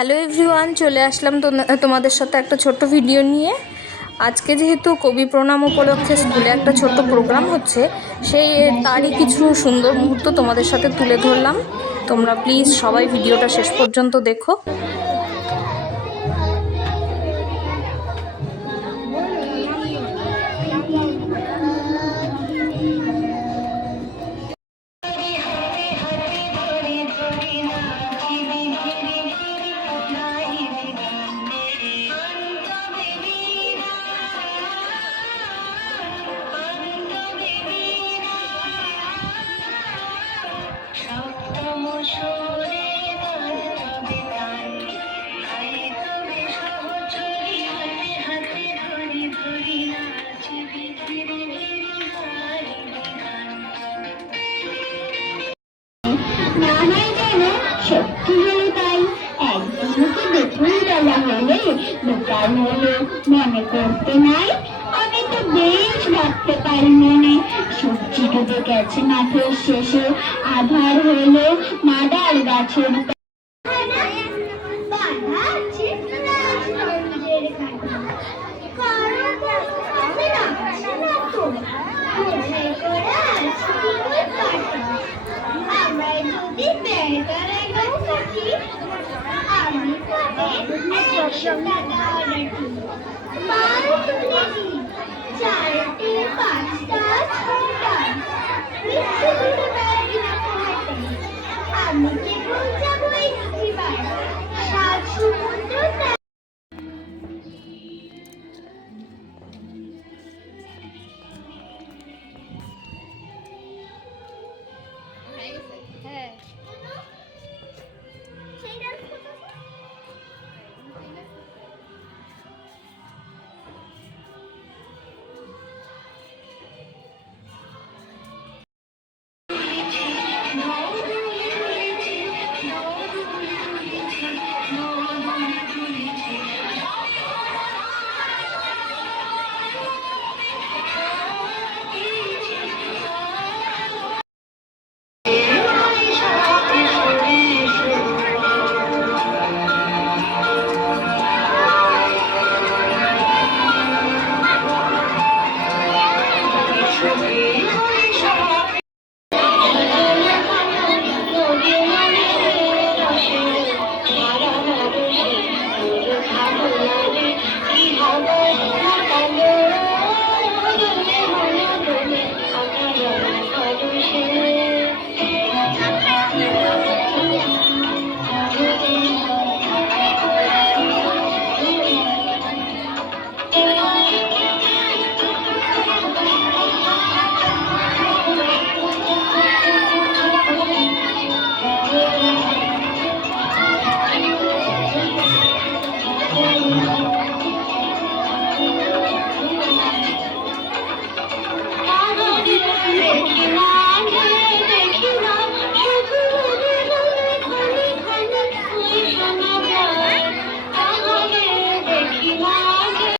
Hello everyone, চলে আসলাম তোমাদের সাথে একটা ছোট্ট ভিডিও নিয়ে। আজকে যেহেতু কবি প্রণাম উপলক্ষে স্কুলে একটা ছোট্ট প্রোগ্রাম হচ্ছে, তারই কিছু সুন্দর মুহূর্ত তোমাদের সাথে তুলে ধরলাম। তোমরা প্লিজ সবাই ভিডিওটা শেষ পর্যন্ত দেখো। সত্যি হলো তাই। একদিনকে দেখুন বেলা হলে বিকাল হলো, মনে করতে নাই আমি তো বেশ রাখতে পারি মনে। সূর্যি ডুবে গেছে মাঠের শেষে, আধার হলো মাদার গাছের মা